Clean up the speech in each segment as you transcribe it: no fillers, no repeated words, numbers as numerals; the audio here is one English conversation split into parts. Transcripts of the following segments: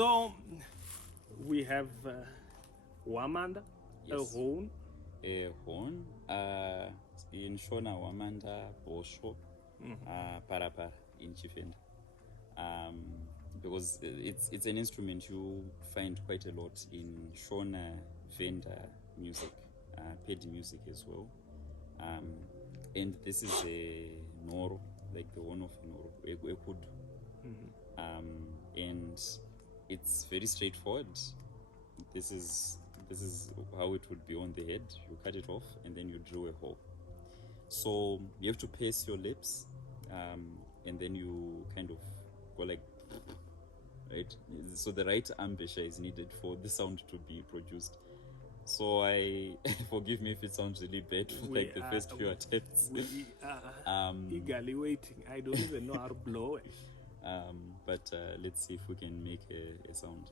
So we have Hwamanda, a Yes. horn. A horn, in Shona Hwamanda, Bosho, Parapara in Chifenda. Because it's an instrument you find quite a lot in Shona Venda music, Pedi music as well. And this is a Noro, like the one of Noro, a kudu. And it's very straightforward. This is how it would be on the head. You cut it off and then you drill a hole. So you have to pace your lips, and then you kind of go like, right? So the right embouchure is needed for the sound to be produced. So I forgive me if it sounds really bad for like the first few attempts. We are eagerly waiting. I don't even know how to blow it. But let's see if we can make a sound.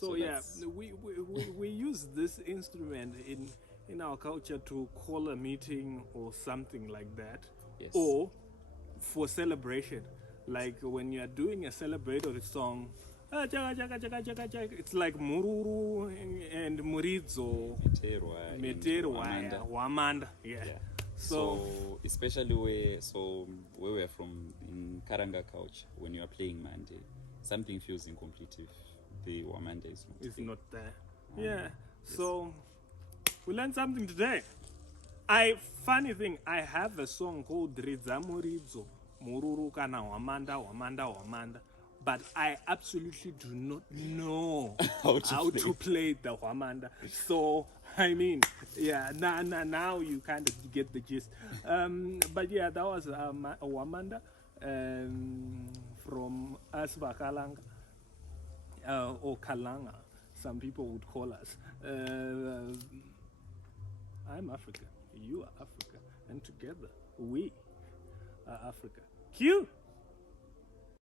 So yeah, we use this instrument in our culture to call a meeting or something like that. Yes. Or for celebration, like when you are doing a celebratory song, it's like mururu and muridzo, meterwa, Hwamanda. Yeah. So especially where we're from in Karanga culture, when you are playing Mande, something feels incomplete if the Hwamanda is not there. Yeah. So we learned something today. Funny thing, I have a song called Ridza Muridzo, Mururu kana Hwamanda, but I absolutely do not know how to play the Hwamanda. So I mean, yeah, now you kind of get the gist. But yeah, that was Hwamanda from Asva Kalanga, or Kalanga, some people would call us. I'm Africa, you are Africa, and together we are Africa. Q!